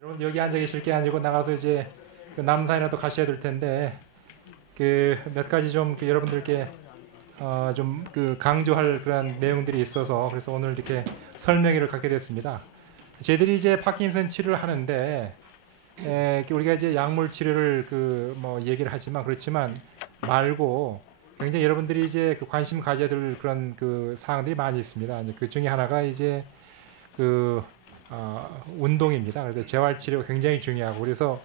여러분 여기 앉아 계실 게 아니고 나가서 이제 그 남산이라도 가셔야 될 텐데 그 몇 가지 좀그 여러분들께 좀 그 강조할 그런 내용들이 있어서 그래서 오늘 이렇게 설명회를 갖게 됐습니다. 저희들이 이제 파킨슨 치료를 하는데 우리가 이제 약물 치료를 그 뭐 얘기를 하지만 그렇지만 말고 굉장히 여러분들이 이제 그 관심 가져야 될 그런 그 사항들이 많이 있습니다. 이제 그 중에 하나가 이제 그 운동입니다. 그래서 재활치료 굉장히 중요하고 그래서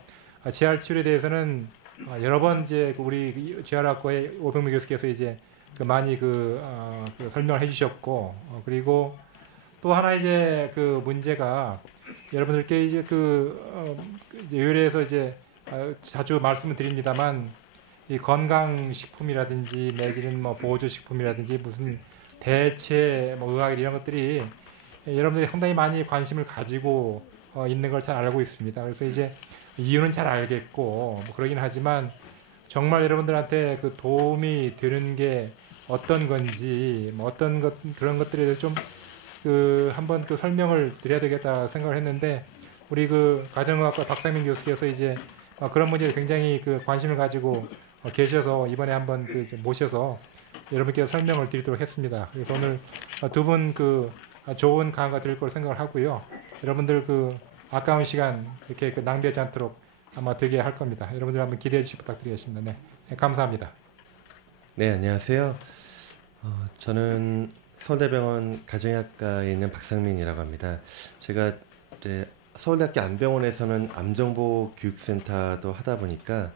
재활치료에 대해서는 여러 번 이제 우리 재활학과의 오병미 교수께서 이제 그 많이 그 설명을 해주셨고 그리고 또 하나 이제 그 문제가 여러분들께 이제 이제 의뢰해서 이제 자주 말씀을 드립니다만 이 건강식품이라든지 내지는 뭐 보조식품이라든지 무슨 대체 뭐 의학 이런 것들이 여러분들이 상당히 많이 관심을 가지고 있는 걸 잘 알고 있습니다. 그래서 이제 이유는 잘 알겠고 뭐 그러긴 하지만 정말 여러분들한테 그 도움이 되는 게 어떤 건지 뭐 어떤 것 그런 것들에 대해서 좀 그 한번 그 설명을 드려야 되겠다 생각을 했는데 우리 그 가정의학과 박상민 교수께서 이제 그런 문제에 굉장히 그 관심을 가지고 계셔서 이번에 한번 그 모셔서 여러분께 설명을 드리도록 했습니다. 그래서 오늘 두 분 그 좋은 강의가 될 걸 생각을 하고요. 여러분들 그 아까운 시간 이렇게 그 낭비하지 않도록 아마 되게 할 겁니다. 여러분들 한번 기대해 주시 부탁드리겠습니다. 네, 감사합니다. 네, 안녕하세요. 저는 서울대병원 가정의학과에 있는 박상민이라고 합니다. 제가 이제 서울대학교 암병원에서는 암정보교육센터도 하다 보니까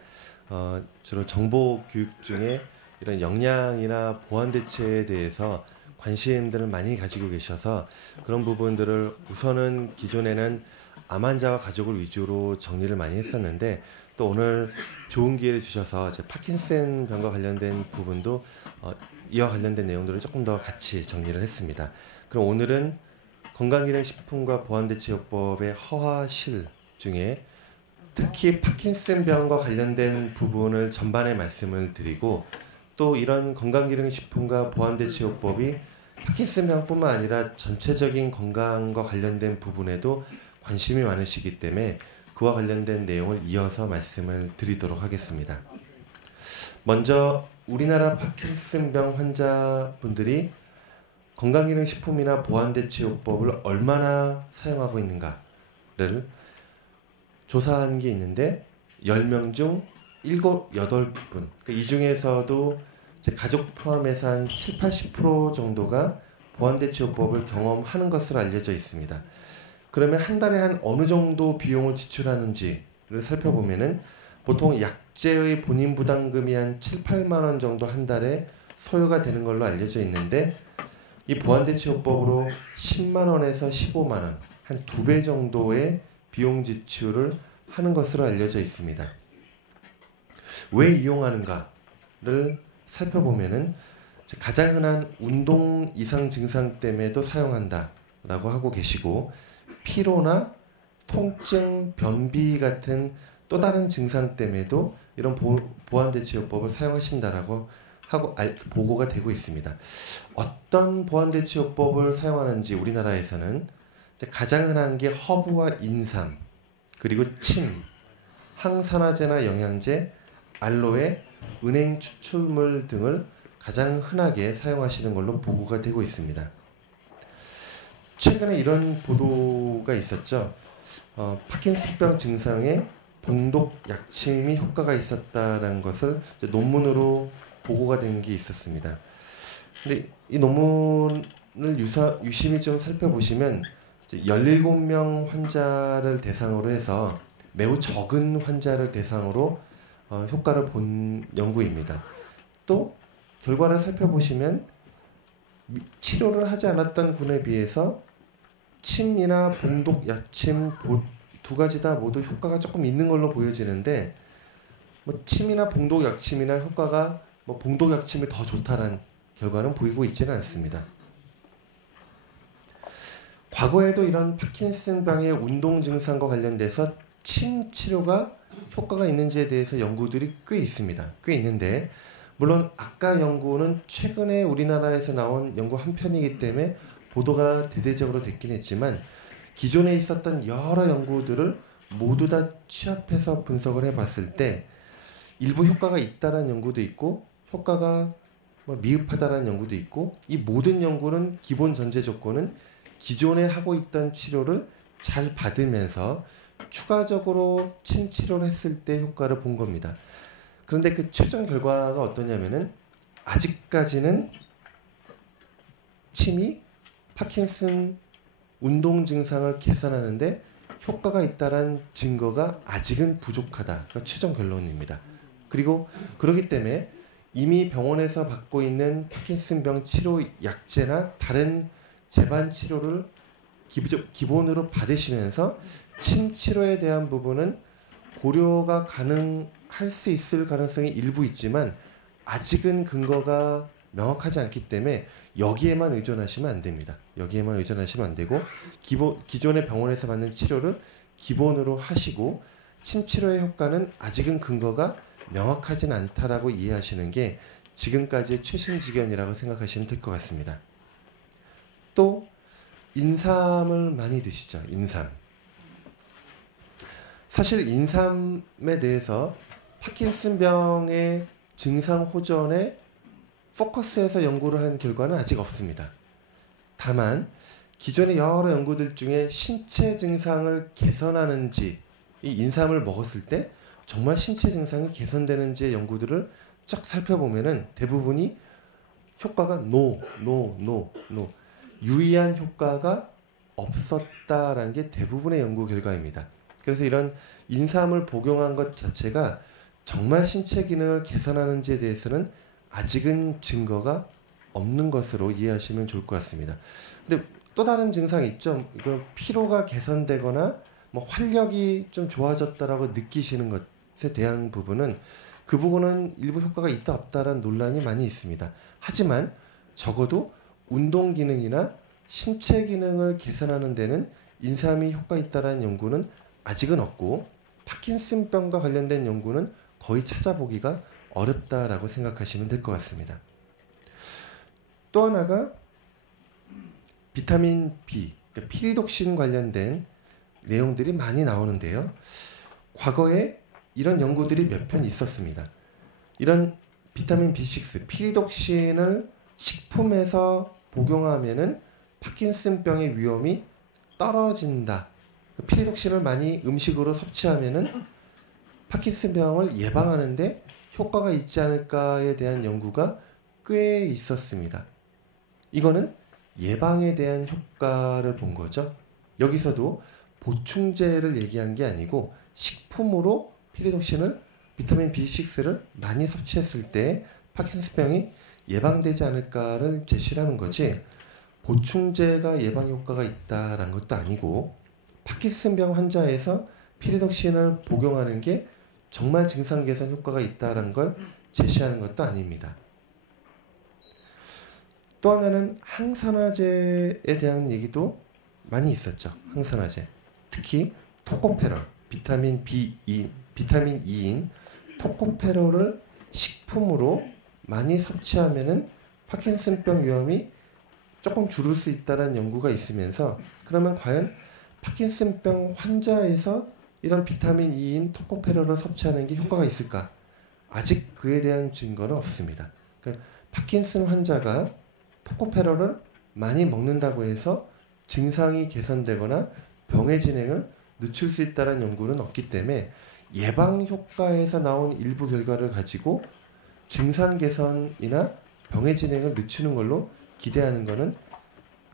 주로 정보교육 중에 이런 영양이나 보완대체에 대해서 관심들을 많이 가지고 계셔서 그런 부분들을 우선은 기존에는 암 환자와 가족을 위주로 정리를 많이 했었는데 또 오늘 좋은 기회를 주셔서 이제 파킨슨 병과 관련된 부분도 이와 관련된 내용들을 조금 더 같이 정리를 했습니다. 그럼 오늘은 건강기능식품과 보완대체요법의 허화실 중에 특히 파킨슨 병과 관련된 부분을 전반에 말씀을 드리고 또 이런 건강기능식품과 보완대체요법이 파킨슨 병뿐만 아니라 전체적인 건강과 관련된 부분에도 관심이 많으시기 때문에 그와 관련된 내용을 이어서 말씀을 드리도록 하겠습니다. 먼저 우리나라 파킨슨병 환자분들이 건강기능식품이나 보완대체요법을 얼마나 사용하고 있는가를 조사한 게 있는데 10명 중 7, 8분 이 중에서도 가족 포함해서 한 7, 80% 정도가 보완대체요법을 경험하는 것으로 알려져 있습니다. 그러면 한 달에 한 어느 정도 비용을 지출하는지를 살펴보면은 보통 약제의 본인 부담금이 한 7, 8만 원 정도 한 달에 소요가 되는 걸로 알려져 있는데 이 보완대체요법으로 10만 원에서 15만 원, 한 2배 정도의 비용 지출을 하는 것으로 알려져 있습니다. 왜 이용하는가를 살펴보면은 가장 흔한 운동 이상 증상 때문에도 사용한다라고 하고 계시고 피로나 통증, 변비 같은 또 다른 증상 때문에도 이런 보완대체요법을 사용하신다라고 하고 보고가 되고 있습니다. 어떤 보완대체요법을 사용하는지 우리나라에서는 가장 흔한 게 허브와 인삼, 그리고 침, 항산화제나 영양제, 알로에, 은행 추출물 등을 가장 흔하게 사용하시는 걸로 보고가 되고 있습니다. 최근에 이런 보도가 있었죠. 파킨슨병 증상에 봉독 약침이 효과가 있었다는 것을 논문으로 보고가 된 게 있었습니다. 근데 이 논문을 유심히 좀 살펴보시면 17명 환자를 대상으로 해서 매우 적은 환자를 대상으로 효과를 본 연구입니다. 또 결과를 살펴보시면 치료를 하지 않았던 군에 비해서 침이나 봉독 약침 두 가지 다 모두 효과가 조금 있는 걸로 보여지는데 뭐 침이나 봉독 약침이나 효과가 뭐 봉독 약침이 더 좋다는 결과는 보이고 있지는 않습니다. 과거에도 이런 파킨슨병의 운동 증상과 관련돼서 침 치료가 효과가 있는지에 대해서 연구들이 꽤 있습니다. 꽤 있는데 물론 아까 연구는 최근에 우리나라에서 나온 연구 한 편이기 때문에 보도가 대대적으로 됐긴 했지만 기존에 있었던 여러 연구들을 모두 다 취합해서 분석을 해봤을 때 일부 효과가 있다라는 연구도 있고 효과가 뭐 미흡하다라는 연구도 있고, 이 모든 연구는 기본 전제 조건은 기존에 하고 있던 치료를 잘 받으면서 추가적으로 침 치료를 했을 때 효과를 본 겁니다. 그런데 그 최종 결과가 어떠냐면은 아직까지는 침이 파킨슨 운동 증상을 개선하는데 효과가 있다는 증거가 아직은 부족하다가 최종 결론입니다. 그리고 그렇기 때문에 이미 병원에서 받고 있는 파킨슨병 치료 약제나 다른 재반 치료를 기본으로 받으시면서 침 치료에 대한 부분은 고려가 가능할 수 있을 가능성이 일부 있지만 아직은 근거가 명확하지 않기 때문에 여기에만 의존하시면 안 됩니다. 여기에만 의존하시면 안 되고 기존의 병원에서 받는 치료를 기본으로 하시고 침 치료의 효과는 아직은 근거가 명확하진 않다라고 이해하시는 게 지금까지의 최신 지견이라고 생각하시면 될 것 같습니다. 또 인삼을 많이 드시죠. 인삼. 사실 인삼에 대해서 파킨슨병의 증상 호전에 포커스해서 연구를 한 결과는 아직 없습니다. 다만 기존의 여러 연구들 중에 신체 증상을 개선하는지, 이 인삼을 먹었을 때 정말 신체 증상이 개선되는지의 연구들을 쫙 살펴보면은 대부분이 효과가 no, 유의한 효과가 없었다라는 게 대부분의 연구 결과입니다. 그래서 이런 인삼을 복용한 것 자체가 정말 신체 기능을 개선하는지에 대해서는 아직은 증거가 없는 것으로 이해하시면 좋을 것 같습니다. 근데 또 다른 증상이 있죠. 이거 피로가 개선되거나 뭐 활력이 좀 좋아졌다라고 느끼시는 것에 대한 부분은 그 부분은 일부 효과가 있다 없다라는 논란이 많이 있습니다. 하지만 적어도 운동 기능이나 신체 기능을 개선하는 데는 인삼이 효과 있다라는 연구는 아직은 없고 파킨슨병과 관련된 연구는 거의 찾아보기가 어렵다라고 생각하시면 될 것 같습니다. 또 하나가 비타민 B, 그러니까 피리독신 관련된 내용들이 많이 나오는데요. 과거에 이런 연구들이 몇 편 있었습니다. 이런 비타민 B6, 피리독신을 식품에서 복용하면은 파킨슨병의 위험이 떨어진다. 피리독신을 많이 음식으로 섭취하면은 파킨슨병을 예방하는데 효과가 있지 않을까에 대한 연구가 꽤 있었습니다. 이거는 예방에 대한 효과를 본 거죠. 여기서도 보충제를 얘기한 게 아니고 식품으로 피리독신을, 비타민 B6를 많이 섭취했을 때 파킨슨병이 예방되지 않을까를 제시하는 거지, 보충제가 예방 효과가 있다라는 것도 아니고 파킨슨병 환자에서 피리독신을 복용하는 게 정말 증상 개선 효과가 있다는 걸 제시하는 것도 아닙니다. 또 하나는 항산화제에 대한 얘기도 많이 있었죠. 항산화제. 특히 토코페롤, 비타민 E인 토코페롤을 식품으로 많이 섭취하면은 파킨슨병 위험이 조금 줄을 수 있다는 연구가 있으면서, 그러면 과연 파킨슨병 환자에서 이런 비타민 E인 토코페롤을 섭취하는 게 효과가 있을까? 아직 그에 대한 증거는 없습니다. 그러니까 파킨슨 환자가 토코페롤을 많이 먹는다고 해서 증상이 개선되거나 병의 진행을 늦출 수 있다는 연구는 없기 때문에 예방 효과에서 나온 일부 결과를 가지고 증상 개선이나 병의 진행을 늦추는 걸로 기대하는 것은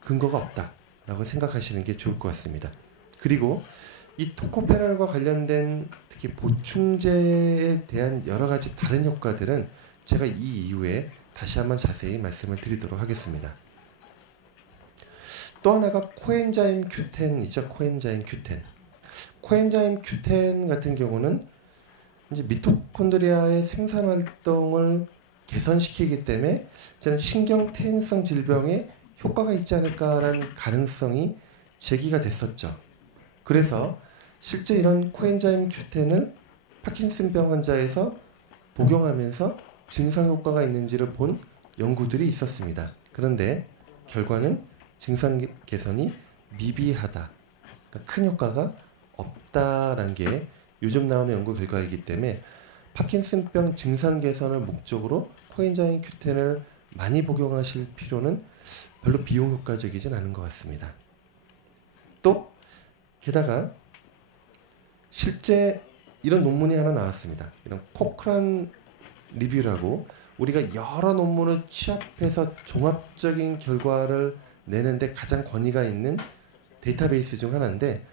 근거가 없다라고 생각하시는 게 좋을 것 같습니다. 그리고 이 토코페롤과 관련된 특히 보충제에 대한 여러 가지 다른 효과들은 제가 이 이후에 다시 한번 자세히 말씀을 드리도록 하겠습니다. 또 하나가 코엔자임 Q10이죠. 코엔자임 Q10. 코엔자임 Q10 같은 경우는 이제 미토콘드리아의 생산 활동을 개선시키기 때문에 저는 신경퇴행성 질병에 효과가 있지 않을까라는 가능성이 제기가 됐었죠. 그래서 실제 이런 코엔자임 Q10을 파킨슨병 환자에서 복용하면서 증상 효과가 있는지를 본 연구들이 있었습니다. 그런데 결과는 증상 개선이 미비하다, 그러니까 큰 효과가 없다라는 게 요즘 나오는 연구 결과이기 때문에 파킨슨병 증상 개선을 목적으로 코엔자임 Q10을 많이 복용하실 필요는 별로 비용 효과적이진 않은 것 같습니다. 또 게다가 실제 이런 논문이 하나 나왔습니다. 이런 코크란 리뷰라고 우리가 여러 논문을 취합해서 종합적인 결과를 내는데 가장 권위가 있는 데이터베이스 중 하나인데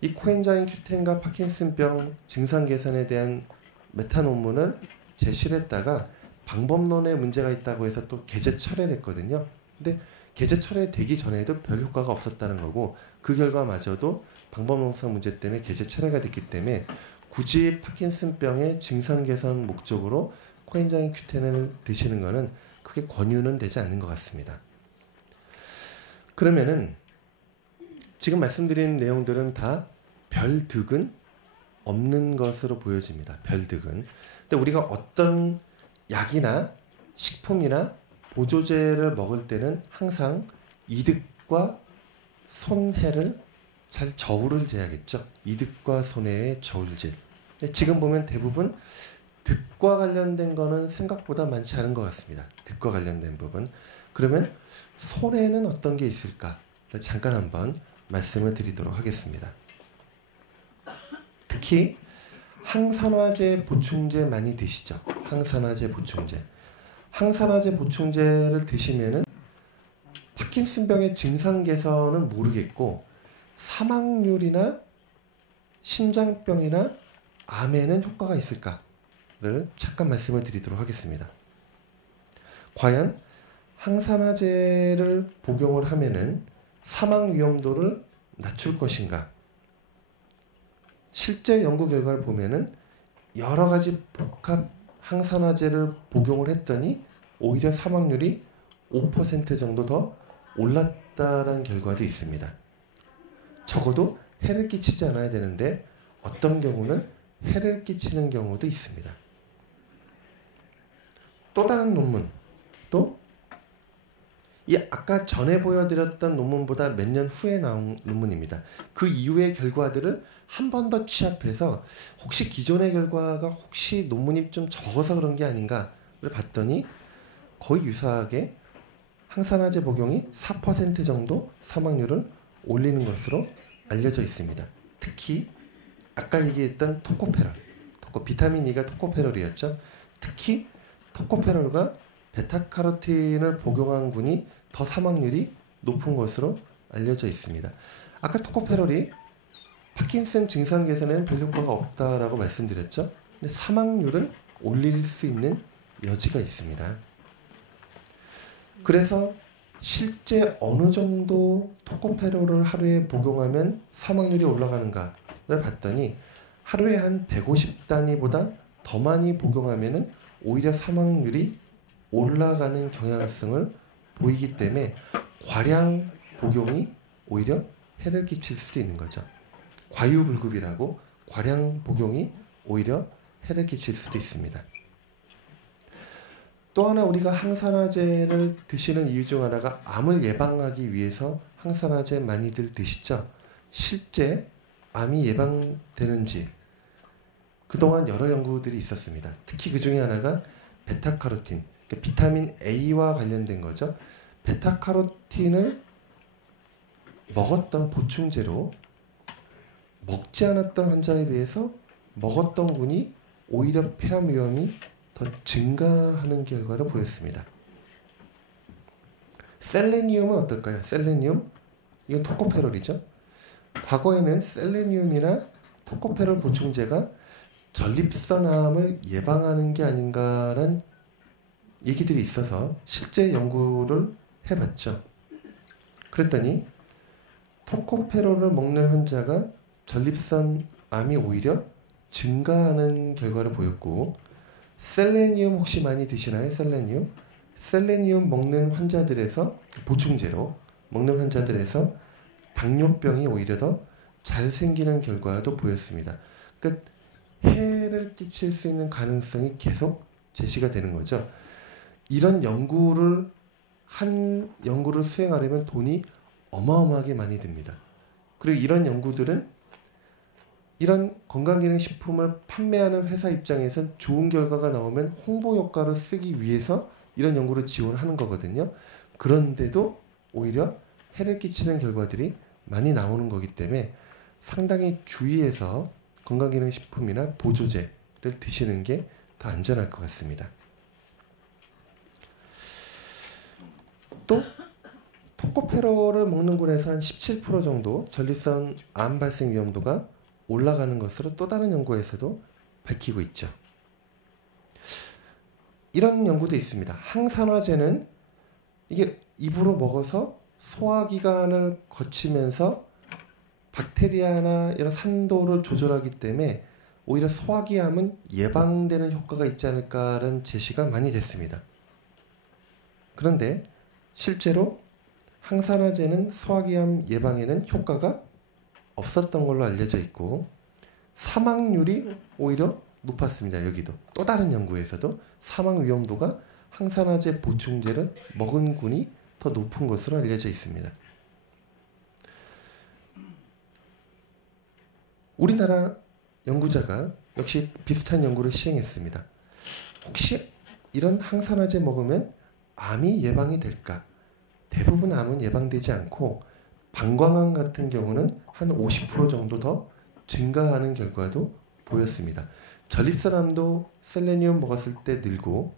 이 코엔자임 Q10과 파킨슨병 증상 개선에 대한 메타 논문을 제시를 했다가 방법론에 문제가 있다고 해서 또 게재 철회를 했거든요. 근데 게재 철회되기 전에도 별 효과가 없었다는 거고 그 결과마저도 방법론상 문제 때문에 게재 철회가 됐기 때문에 굳이 파킨슨병의 증상 개선 목적으로 코엔자임 Q10을 드시는 것은 크게 권유는 되지 않는 것 같습니다. 그러면은 지금 말씀드린 내용들은 다 별 득은 없는 것으로 보여집니다. 별 득은. 근데 우리가 어떤 약이나 식품이나 보조제를 먹을 때는 항상 이득과 손해를 잘 저울을 재야겠죠. 이득과 손해의 저울질. 지금 보면 대부분 득과 관련된 거는 생각보다 많지 않은 것 같습니다. 득과 관련된 부분. 그러면 손해는 어떤 게 있을까를 잠깐 한번 말씀을 드리도록 하겠습니다. 특히 항산화제 보충제 많이 드시죠. 항산화제 보충제. 항산화제 보충제를 드시면은 파킨슨병의 증상 개선은 모르겠고 사망률이나 심장병이나 암에는 효과가 있을까를 잠깐 말씀을 드리도록 하겠습니다. 과연 항산화제를 복용을 하면은 사망 위험도를 낮출 것인가? 실제 연구 결과를 보면은 여러 가지 복합 항산화제를 복용을 했더니 오히려 사망률이 5% 정도 더 올랐다는 결과도 있습니다. 적어도 해를 끼치지 않아야 되는데 어떤 경우는 해를 끼치는 경우도 있습니다. 또 다른 논문, 또 이 아까 전에 보여드렸던 논문보다 몇 년 후에 나온 논문입니다. 그 이후의 결과들을 한 번 더 취합해서 혹시 기존의 결과가 혹시 논문이 좀 적어서 그런 게 아닌가를 봤더니 거의 유사하게 항산화제 복용이 4% 정도 사망률을 올리는 것으로 알려져 있습니다. 특히 아까 얘기했던 토코페롤, 비타민 E가 토코페롤이었죠. 특히 토코페롤과 베타카로틴을 복용한 군이 더 사망률이 높은 것으로 알려져 있습니다. 아까 토코페롤이 파킨슨 증상 개선에는 별 효과가 없다라고 말씀드렸죠. 근데 사망률은 올릴 수 있는 여지가 있습니다. 그래서 실제 어느 정도 토코페롤을 하루에 복용하면 사망률이 올라가는가를 봤더니 하루에 한 150단위보다 더 많이 복용하면은 오히려 사망률이 올라가는 경향성을 보이기 때문에 과량 복용이 오히려 해를 끼칠 수도 있는 거죠. 과유불급이라고 과량 복용이 오히려 해를 끼칠 수도 있습니다. 또 하나 우리가 항산화제를 드시는 이유 중 하나가 암을 예방하기 위해서 항산화제 많이들 드시죠. 실제 암이 예방되는지 그동안 여러 연구들이 있었습니다. 특히 그 중에 하나가 베타카로틴, 그러니까 비타민 A와 관련된 거죠. 베타카로틴을 먹었던 보충제로 먹지 않았던 환자에 비해서 먹었던 분이 오히려 폐암 위험이 더 증가하는 결과를 보였습니다. 셀레니움은 어떨까요? 셀레니움? 이건 토코페롤이죠. 과거에는 셀레니움이나 토코페롤 보충제가 전립선암을 예방하는 게 아닌가라는 얘기들이 있어서 실제 연구를 해봤죠. 그랬더니 토코페롤을 먹는 환자가 전립선암이 오히려 증가하는 결과를 보였고 셀레니움 혹시 많이 드시나요? 셀레니움? 셀레니움 먹는 환자들에서 보충제로 먹는 환자들에서 당뇨병이 오히려 더 잘 생기는 결과도 보였습니다. 그러니까 해를 끼칠 수 있는 가능성이 계속 제시가 되는 거죠. 이런 연구를 수행하려면 돈이 어마어마하게 많이 듭니다. 그리고 이런 연구들은 이런 건강기능식품을 판매하는 회사 입장에선 좋은 결과가 나오면 홍보 효과로 쓰기 위해서 이런 연구를 지원하는 거거든요. 그런데도 오히려 해를 끼치는 결과들이 많이 나오는 거기 때문에 상당히 주의해서 건강기능식품이나 보조제를 드시는 게 더 안전할 것 같습니다. 또 토코페롤을 먹는 군에서 한 17% 정도 전립선 암 발생 위험도가 올라가는 것으로 또 다른 연구에서도 밝히고 있죠. 이런 연구도 있습니다. 항산화제는 이게 입으로 먹어서 소화기관을 거치면서 박테리아나 이런 산도를 조절하기 때문에 오히려 소화기암은 예방되는 효과가 있지 않을까라는 제시가 많이 됐습니다. 그런데 실제로 항산화제는 소화기암 예방에는 효과가 없었던 걸로 알려져 있고 사망률이 오히려 높았습니다. 여기도 또 다른 연구에서도 사망 위험도가 항산화제 보충제를 먹은 군이 더 높은 것으로 알려져 있습니다. 우리나라 연구자가 역시 비슷한 연구를 시행했습니다. 혹시 이런 항산화제 먹으면 암이 예방이 될까? 대부분 암은 예방되지 않고 방광암 같은 경우는 한 50% 정도 더 증가하는 결과도 보였습니다. 전립선암도 셀레니움 먹었을 때 늘고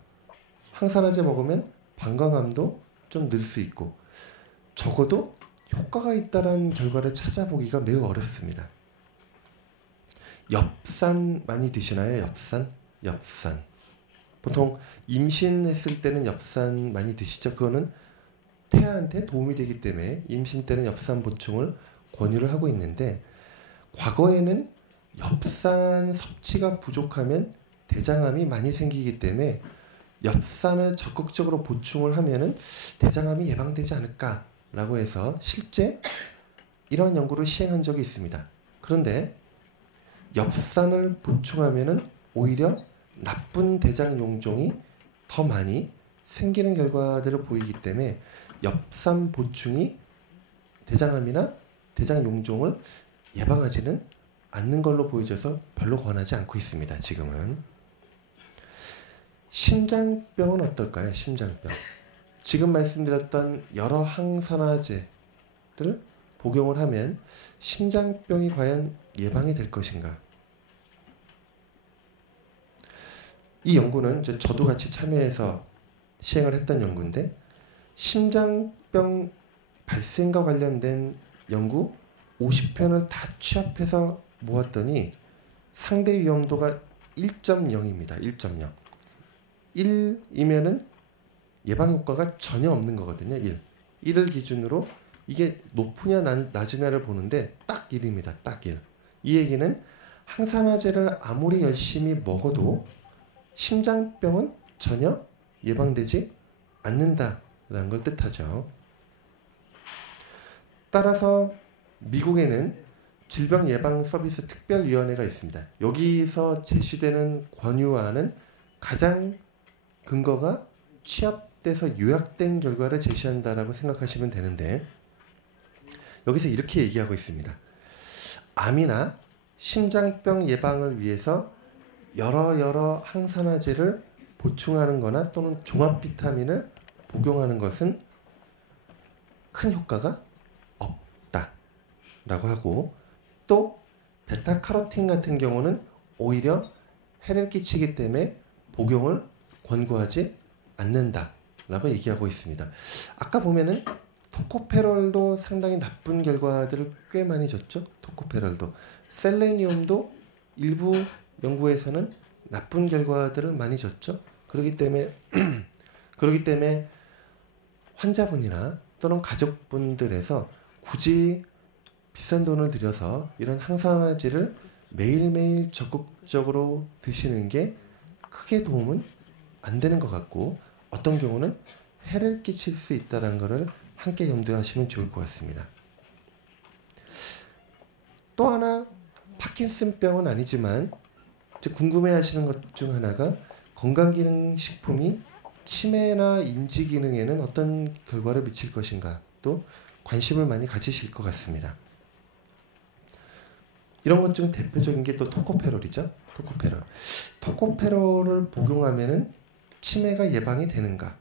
항산화제 먹으면 방광암도 좀 늘 수 있고 적어도 효과가 있다는 결과를 찾아보기가 매우 어렵습니다. 엽산 많이 드시나요? 엽산. 보통 임신했을 때는 엽산 많이 드시죠? 그거는 태아한테 도움이 되기 때문에 임신 때는 엽산 보충을 권유를 하고 있는데 과거에는 엽산 섭취가 부족하면 대장암이 많이 생기기 때문에 엽산을 적극적으로 보충을 하면은 대장암이 예방되지 않을까라고 해서 실제 이런 연구를 시행한 적이 있습니다. 그런데 엽산을 보충하면은 오히려 나쁜 대장 용종이 더 많이 생기는 결과들을 보이기 때문에 엽산 보충이 대장암이나 대장 용종을 예방하지는 않는 걸로 보여져서 별로 권하지 않고 있습니다. 지금은. 심장병은 어떨까요? 심장병. 지금 말씀드렸던 여러 항산화제를 복용을 하면 심장병이 과연 예방이 될 것인가? 이 연구는 저도 같이 참여해서 시행을 했던 연구인데 심장병 발생과 관련된 연구 50편을 다 취합해서 모았더니 상대 위험도가 1.0입니다. 1.0. 1이면은 예방 효과가 전혀 없는 거거든요. 1. 1을 기준으로 이게 높으냐 낮으냐를 보는데 딱 1입니다. 딱 1. 이 얘기는 항산화제를 아무리 열심히 먹어도 심장병은 전혀 예방되지 않는다라는 걸 뜻하죠. 따라서 미국에는 질병예방서비스특별위원회가 있습니다. 여기서 제시되는 권유안은 가장 근거가 취합돼서 요약된 결과를 제시한다라고 생각하시면 되는데 여기서 이렇게 얘기하고 있습니다. 암이나 심장병 예방을 위해서 여러 항산화제를 보충하는 거나 또는 종합 비타민을 복용하는 것은 큰 효과가 없다라고 하고 또 베타카로틴 같은 경우는 오히려 해를 끼치기 때문에 복용을 권고하지 않는다라고 얘기하고 있습니다. 아까 보면은 토코페롤도 상당히 나쁜 결과들을 꽤 많이 줬죠. 토코페롤도. 셀레니움도 일부 연구에서는 나쁜 결과들을 많이 줬죠. 그렇기 때문에 환자분이나 또는 가족분들에서 굳이 비싼 돈을 들여서 이런 항산화제를 매일매일 적극적으로 드시는 게 크게 도움은 안 되는 것 같고 어떤 경우는 해를 끼칠 수 있다는 것을 함께 염두하시면 좋을 것 같습니다. 또 하나 파킨슨병은 아니지만 궁금해하시는 것 중 하나가 건강기능식품이 치매나 인지기능에는 어떤 결과를 미칠 것인가 또 관심을 많이 가지실 것 같습니다. 이런 것 중 대표적인 게 또 토코페롤이죠. 토코페롤. 토코페롤을 복용하면은 치매가 예방이 되는가?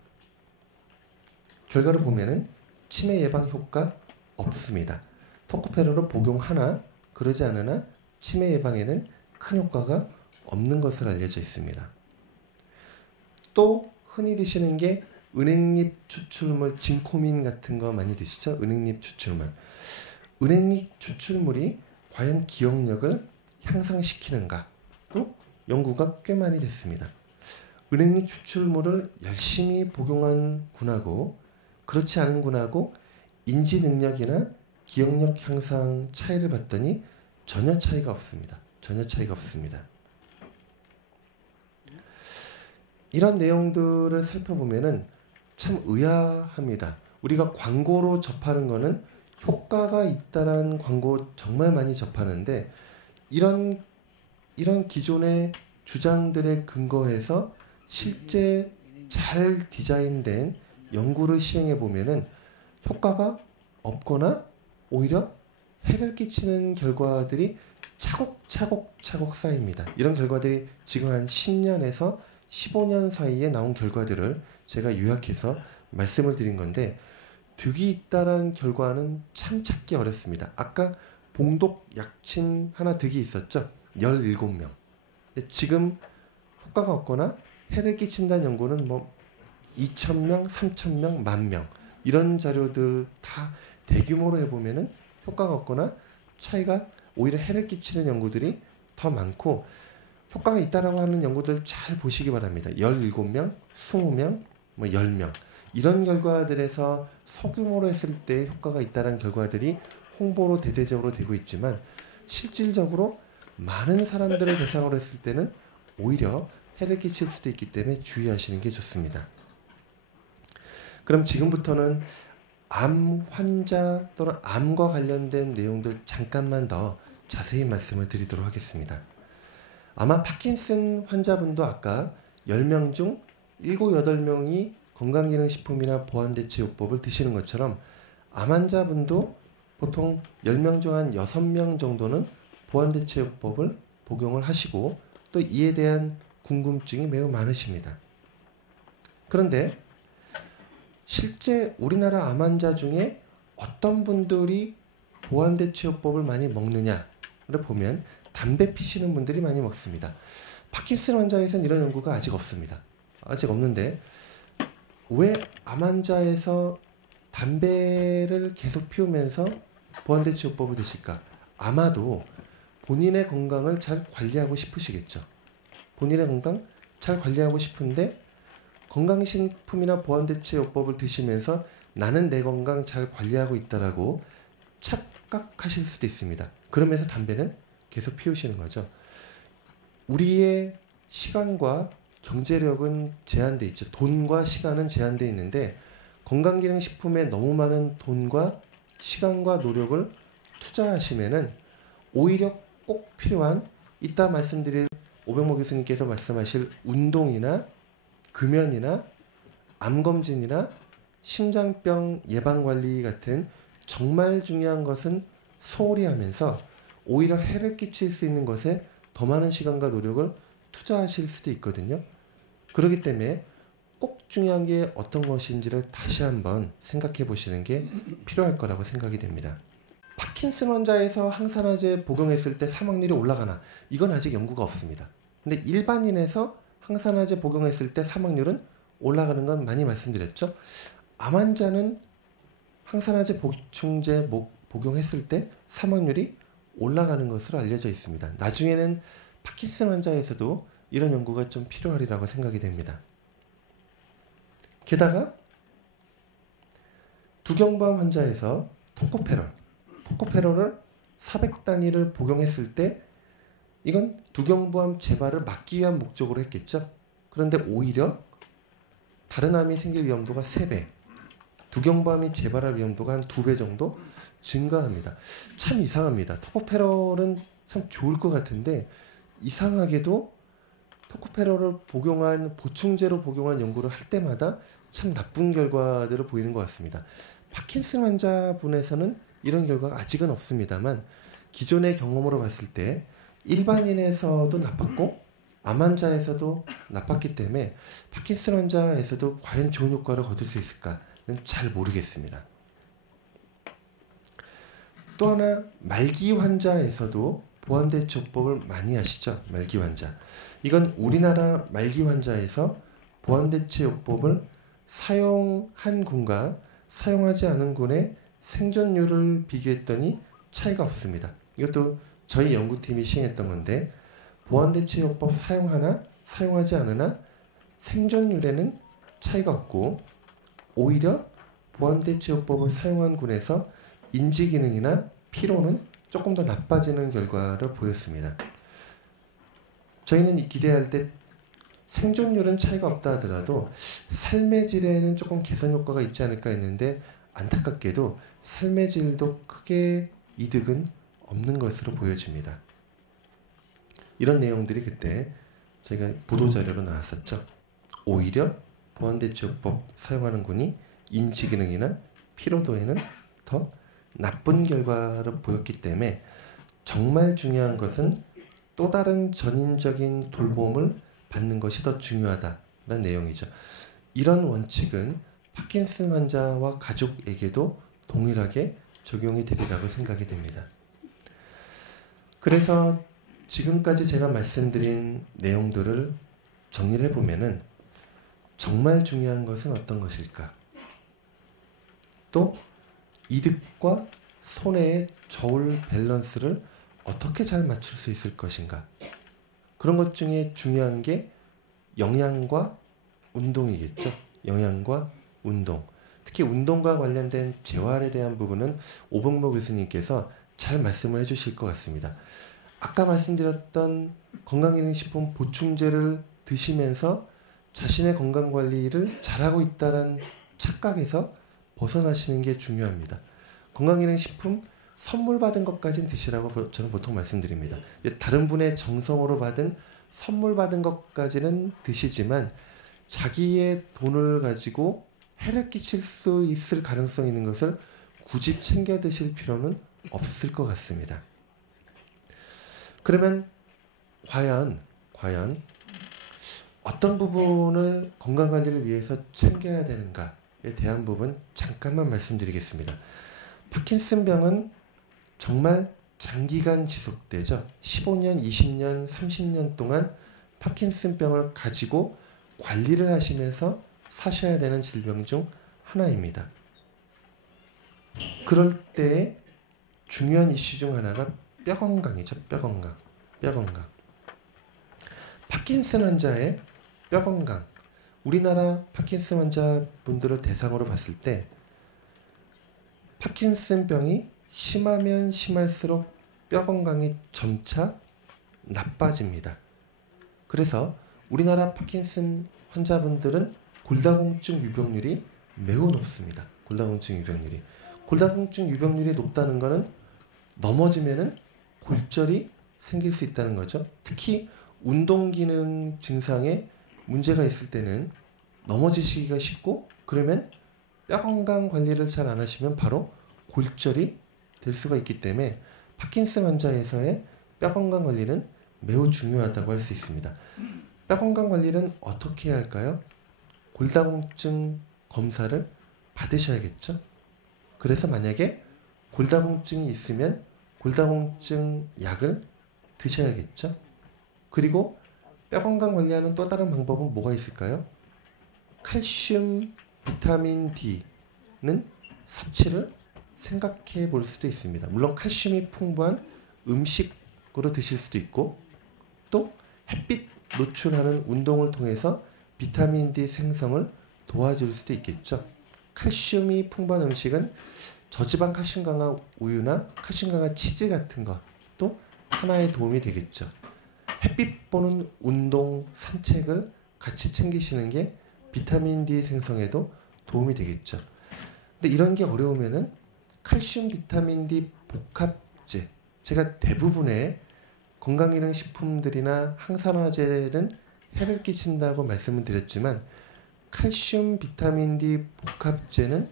결과를 보면은 치매 예방 효과 없습니다. 토코페롤을 복용하나 그러지 않으나 치매 예방에는 큰 효과가 없는 것으로 알려져 있습니다. 또 흔히 드시는 게 은행잎 추출물, 진코민 같은 거 많이 드시죠? 은행잎 추출물. 은행잎 추출물이 과연 기억력을 향상시키는가? 또 연구가 꽤 많이 됐습니다. 은행잎 추출물을 열심히 복용한 군하고 그렇지 않은 군하고 인지 능력이나 기억력 향상 차이를 봤더니 전혀 차이가 없습니다. 전혀 차이가 없습니다. 이런 내용들을 살펴보면은 참 의아합니다. 우리가 광고로 접하는 거는 효과가 있다라는 광고 정말 많이 접하는데 이런 기존의 주장들에 근거해서 실제 잘 디자인된 연구를 시행해 보면은 효과가 없거나 오히려 해를 끼치는 결과들이 차곡차곡 쌓입니다. 이런 결과들이 지금 한 10년에서 15년 사이에 나온 결과들을 제가 요약해서 말씀을 드린 건데 득이 있다라는 결과는 참 찾기 어렵습니다. 아까 봉독 약침 하나 득이 있었죠? 17명. 근데 지금 효과가 없거나 해를 끼친다는 연구는 뭐 2,000명, 3,000명, 10,000명 이런 자료들 다 대규모로 해보면은 효과가 없거나 차이가 오히려 해를 끼치는 연구들이 더 많고 효과가 있다라고 하는 연구들 잘 보시기 바랍니다. 17명, 20명, 뭐 10명 이런 결과들에서 소규모로 했을 때 효과가 있다는 결과들이 홍보로 대대적으로 되고 있지만 실질적으로 많은 사람들을 대상으로 했을 때는 오히려 해를 끼칠 수도 있기 때문에 주의하시는 게 좋습니다. 그럼 지금부터는 암 환자 또는 암과 관련된 내용들 잠깐만 더 자세히 말씀을 드리도록 하겠습니다. 아마 파킨슨 환자분도 아까 10명 중 7, 8명이 건강기능식품이나 보완대체요법을 드시는 것처럼 암 환자분도 보통 10명 중 한 6명 정도는 보완대체요법을 복용을 하시고 또 이에 대한 궁금증이 매우 많으십니다. 그런데 실제 우리나라 암 환자 중에 어떤 분들이 보완대체요법을 많이 먹느냐를 보면 담배 피시는 분들이 많이 먹습니다. 파킨슨 환자에서는 이런 연구가 아직 없습니다. 아직 없는데 왜 암 환자에서 담배를 계속 피우면서 보완대체요법을 드실까? 아마도 본인의 건강을 잘 관리하고 싶으시겠죠. 본인의 건강 잘 관리하고 싶은데 건강식품이나 보완대체요법을 드시면서 나는 내 건강 잘 관리하고 있다라고 착각하실 수도 있습니다. 그러면서 담배는 계속 피우시는 거죠. 우리의 시간과 경제력은 제한돼 있죠. 돈과 시간은 제한돼 있는데 건강기능식품에 너무 많은 돈과 시간과 노력을 투자하시면은 오히려 꼭 필요한 이따 말씀드릴 오병모 교수님께서 말씀하실 운동이나 금연이나 암검진이나 심장병 예방관리 같은 정말 중요한 것은 소홀히 하면서 오히려 해를 끼칠 수 있는 것에 더 많은 시간과 노력을 투자하실 수도 있거든요. 그렇기 때문에 꼭 중요한 게 어떤 것인지를 다시 한번 생각해 보시는 게 필요할 거라고 생각이 됩니다. 파킨슨 환자에서 항산화제 복용했을 때 사망률이 올라가나? 이건 아직 연구가 없습니다. 근데 일반인에서 항산화제 복용했을 때 사망률은 올라가는 건 많이 말씀드렸죠. 암 환자는 항산화제 보충제 복용했을 때 사망률이 올라가는 것으로 알려져 있습니다. 나중에는 파킨슨 환자에서도 이런 연구가 좀 필요하리라고 생각이 됩니다. 게다가 두경부암 환자에서 토코페롤을 400단위를 복용했을 때 이건 두경부암 재발을 막기 위한 목적으로 했겠죠. 그런데 오히려 다른 암이 생길 위험도가 3배, 두경부암이 재발할 위험도가 한 2배 정도 증가합니다. 참 이상합니다. 토코페롤은 참 좋을 것 같은데 이상하게도 토코페롤을 보충제로 복용한 연구를 할 때마다 참 나쁜 결과들을 보이는 것 같습니다. 파킨슨 환자분에서는 이런 결과가 아직은 없습니다만 기존의 경험으로 봤을 때 일반인에서도 나빴고 암 환자에서도 나빴기 때문에 파킨슨 환자에서도 과연 좋은 효과를 거둘 수 있을까는 잘 모르겠습니다. 또 하나 말기 환자에서도 보완대처법을 많이 하시죠. 말기 환자. 이건 우리나라 말기 환자에서 보완대체요법을 사용한 군과 사용하지 않은 군의 생존율을 비교했더니 차이가 없습니다. 이것도 저희 연구팀이 시행했던 건데 보완대체요법 사용하나 사용하지 않으나 생존율에는 차이가 없고 오히려 보완대체요법을 사용한 군에서 인지기능이나 피로는 조금 더 나빠지는 결과를 보였습니다. 저희는 기대할 때 생존율은 차이가 없다 하더라도 삶의 질에는 조금 개선 효과가 있지 않을까 했는데 안타깝게도 삶의 질도 크게 이득은 없는 것으로 보여집니다. 이런 내용들이 그때 저희가 보도자료로 나왔었죠. 오히려 보완대처법 사용하는 군이 인지기능이나 피로도에는 더 나쁜 결과를 보였기 때문에 정말 중요한 것은 또 다른 전인적인 돌봄을 받는 것이 더 중요하다는 내용이죠. 이런 원칙은 파킨슨 환자와 가족에게도 동일하게 적용이 되리라고 생각이 됩니다. 그래서 지금까지 제가 말씀드린 내용들을 정리를 해보면은 정말 중요한 것은 어떤 것일까? 또 이득과 손해의 저울 밸런스를 어떻게 잘 맞출 수 있을 것인가? 그런 것 중에 중요한 게 영양과 운동이겠죠. 영양과 운동. 특히 운동과 관련된 재활에 대한 부분은 오병모 교수님께서 잘 말씀을 해주실 것 같습니다. 아까 말씀드렸던 건강기능식품 보충제를 드시면서 자신의 건강관리를 잘하고 있다는 착각에서 벗어나시는 게 중요합니다. 건강기능식품 선물 받은 것까지는 드시라고 저는 보통 말씀드립니다. 다른 분의 정성으로 받은 선물 받은 것까지는 드시지만 자기의 돈을 가지고 해를 끼칠 수 있을 가능성이 있는 것을 굳이 챙겨 드실 필요는 없을 것 같습니다. 그러면 과연 어떤 부분을 건강관리를 위해서 챙겨야 되는가에 대한 부분 잠깐만 말씀드리겠습니다. 파킨슨병은 정말 장기간 지속되죠. 15년, 20년, 30년 동안 파킨슨병을 가지고 관리를 하시면서 사셔야 되는 질병 중 하나입니다. 그럴 때 중요한 이슈 중 하나가 뼈 건강이죠. 뼈 건강. 파킨슨 환자의 뼈 건강. 우리나라 파킨슨 환자분들을 대상으로 봤을 때 파킨슨병이 심하면 심할수록 뼈 건강이 점차 나빠집니다. 그래서 우리나라 파킨슨 환자분들은 골다공증 유병률이 매우 높습니다. 골다공증 유병률이 높다는 것은 넘어지면은 골절이 생길 수 있다는 거죠. 특히 운동기능 증상에 문제가 있을 때는 넘어지시기가 쉽고 그러면 뼈 건강 관리를 잘 안 하시면 바로 골절이 될 수가 있기 때문에 파킨슨 환자에서의 뼈 건강 관리는 매우 중요하다고 할 수 있습니다. 뼈 건강 관리는 어떻게 해야 할까요? 골다공증 검사를 받으셔야겠죠. 그래서 만약에 골다공증이 있으면 골다공증 약을 드셔야겠죠. 그리고 뼈 건강 관리하는 또 다른 방법은 뭐가 있을까요? 칼슘, 비타민 D는 섭취를 생각해 볼 수도 있습니다. 물론 칼슘이 풍부한 음식으로 드실 수도 있고 또 햇빛 노출하는 운동을 통해서 비타민 D 생성을 도와줄 수도 있겠죠. 칼슘이 풍부한 음식은 저지방 칼슘 강화 우유나 칼슘 강화 치즈 같은 것도 하나의 도움이 되겠죠. 햇빛 보는 운동, 산책을 같이 챙기시는 게 비타민 D 생성에도 도움이 되겠죠. 근데 이런 게 어려우면은 칼슘, 비타민 D 복합제, 제가 대부분의 건강기능식품들이나 항산화제는 해를 끼친다고 말씀을 드렸지만 칼슘, 비타민 D 복합제는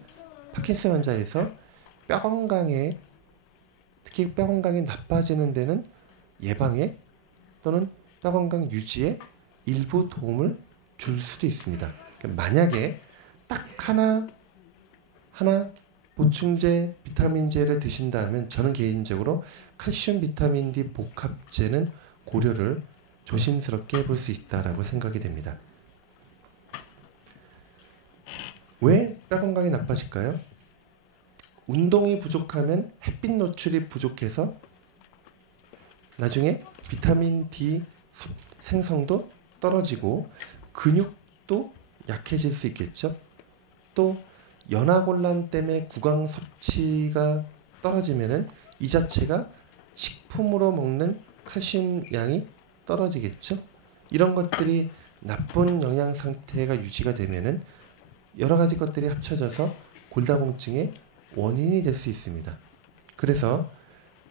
파킨슨 환자에서 뼈 건강에 특히 뼈 건강이 나빠지는 데는 예방에 또는 뼈 건강 유지에 일부 도움을 줄 수도 있습니다. 만약에 딱 하나 보충제, 비타민제를 드신다면 저는 개인적으로 칼슘 비타민 D 복합제는 고려를 조심스럽게 해볼 수 있다라고 생각이 됩니다. 왜 뼈 건강이 나빠질까요? 운동이 부족하면 햇빛 노출이 부족해서 나중에 비타민 D 생성도 떨어지고 근육도 약해질 수 있겠죠. 또 연화곤란 때문에 구강 섭취가 떨어지면은 이 자체가 식품으로 먹는 칼슘 양이 떨어지겠죠. 이런 것들이 나쁜 영양 상태가 유지가 되면은 여러 가지 것들이 합쳐져서 골다공증의 원인이 될 수 있습니다. 그래서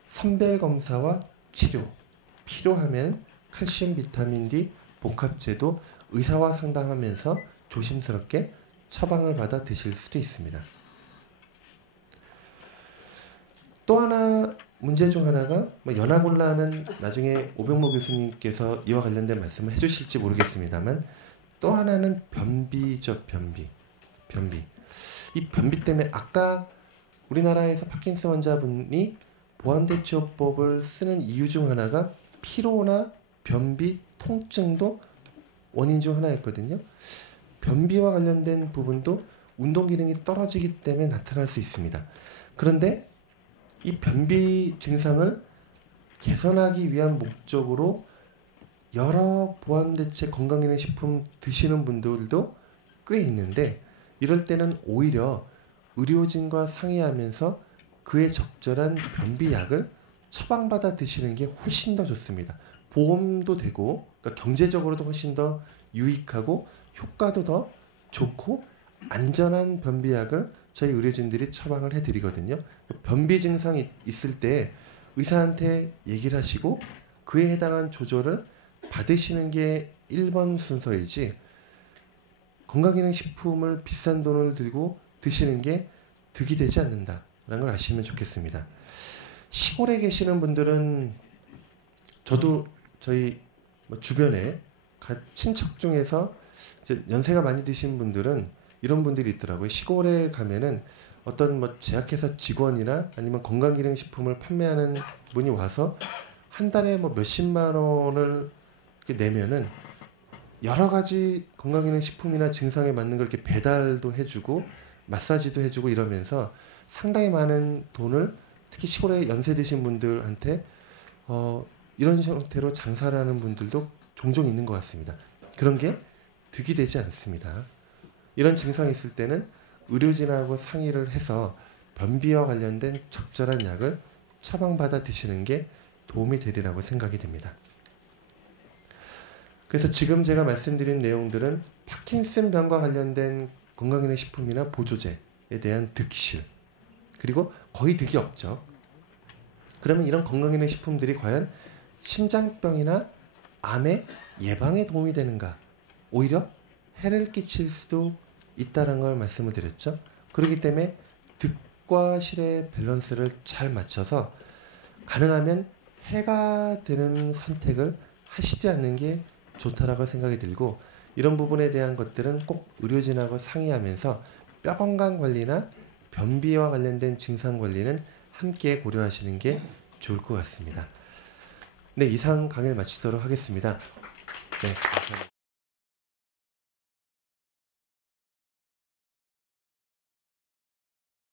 선별 검사와 치료, 필요하면 칼슘 비타민 D 복합제도 의사와 상담하면서 조심스럽게 처방을 받아 드실 수도 있습니다. 또 하나 문제 중 하나가 연화곤란은 나중에 오병모 교수님께서 이와 관련된 말씀을 해주실지 모르겠습니다만 또 하나는 변비죠. 변비. 이 변비 때문에 아까 우리나라에서 파킨슨 환자분이 보완대치요법을 쓰는 이유 중 하나가 피로나 변비, 통증도 원인 중 하나였거든요. 변비와 관련된 부분도 운동 기능이 떨어지기 때문에 나타날 수 있습니다. 그런데 이 변비 증상을 개선하기 위한 목적으로 여러 보완대체 건강기능식품 드시는 분들도 꽤 있는데 이럴 때는 오히려 의료진과 상의하면서 그에 적절한 변비약을 처방받아 드시는 게 훨씬 더 좋습니다. 보험도 되고 그러니까 경제적으로도 훨씬 더 유익하고 효과도 더 좋고 안전한 변비약을 저희 의료진들이 처방을 해드리거든요. 변비 증상이 있을 때 의사한테 얘기를 하시고 그에 해당한 조절을 받으시는 게 1번 순서이지 건강기능식품을 비싼 돈을 들고 드시는 게 득이 되지 않는다라는 걸 아시면 좋겠습니다. 시골에 계시는 분들은 저도 저희 주변에 친척 중에서 이제 연세가 많이 드신 분들은 이런 분들이 있더라고요. 시골에 가면은 어떤 제약회사 직원이나 아니면 건강기능식품을 판매하는 분이 와서 한 달에 몇십만 원을 이렇게 내면은 여러 가지 건강기능식품이나 증상에 맞는 걸 이렇게 배달도 해주고 마사지도 해주고 이러면서 상당히 많은 돈을 특히 시골에 연세 드신 분들한테 이런 형태로 장사를 하는 분들도 종종 있는 것 같습니다. 그런 게 득이 되지 않습니다. 이런 증상이 있을 때는 의료진하고 상의를 해서 변비와 관련된 적절한 약을 처방받아 드시는 게 도움이 되리라고 생각이 됩니다. 그래서 지금 제가 말씀드린 내용들은 파킨슨병과 관련된 건강기능식품이나 보조제에 대한 득실 그리고 거의 득이 없죠. 그러면 이런 건강기능식품들이 과연 심장병이나 암의 예방에 도움이 되는가? 오히려 해를 끼칠 수도 있다는 걸 말씀을 드렸죠. 그렇기 때문에 득과 실의 밸런스를 잘 맞춰서 가능하면 해가 되는 선택을 하시지 않는 게 좋다라고 생각이 들고 이런 부분에 대한 것들은 꼭 의료진하고 상의하면서 뼈 건강 관리나 변비와 관련된 증상 관리는 함께 고려하시는 게 좋을 것 같습니다. 네, 이상 강의를 마치도록 하겠습니다. 네, 감사합니다.